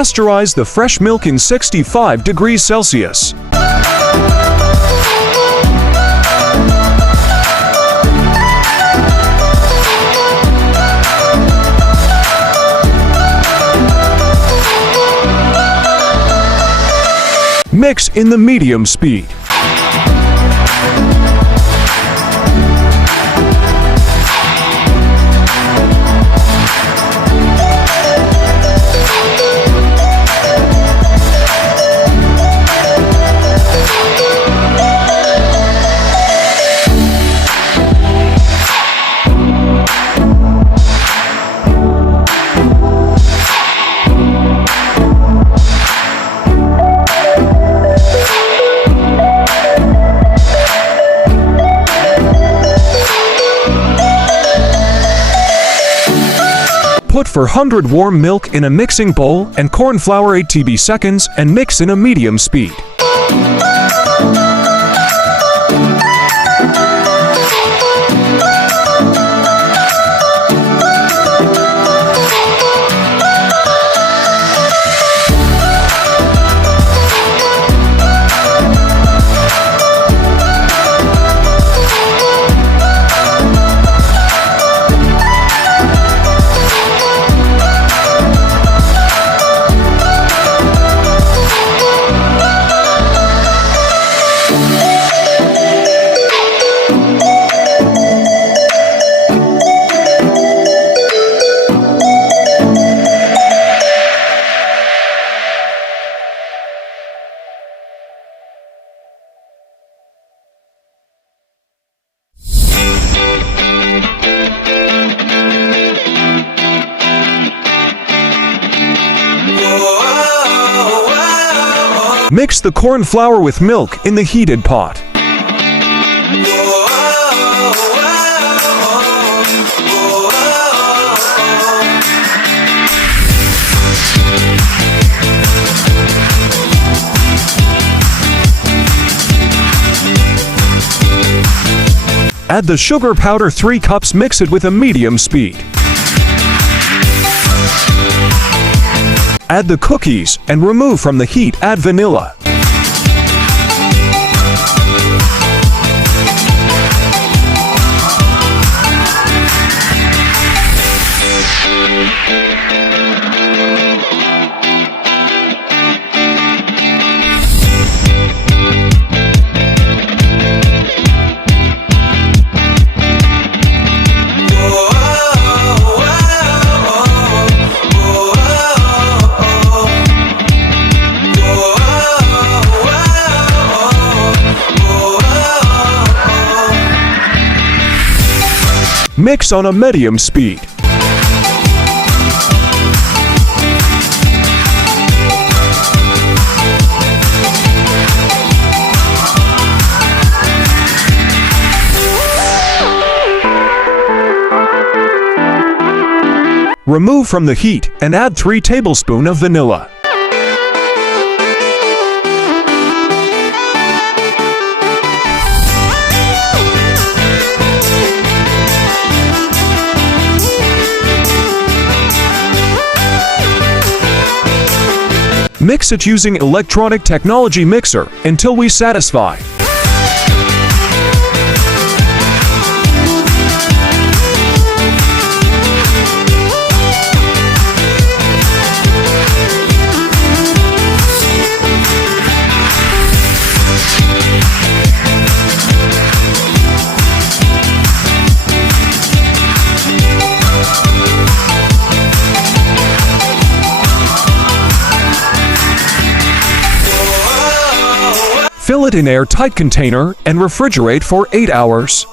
Pasteurize the fresh milk in 65 degrees Celsius. Mix in the medium speed. Put 400 warm milk in a mixing bowl and corn flour 8 seconds and mix in a medium speed. Mix the corn flour with milk in the heated pot. Add the sugar powder 3 cups, mix it with a medium speed. Add the cookies and remove from the heat. Add vanilla. Mix on a medium speed. Remove from the heat and add 3 tablespoons of vanilla. Mix it using electronic technology mixer until we satisfy. Fill it in airtight container and refrigerate for 8 hours.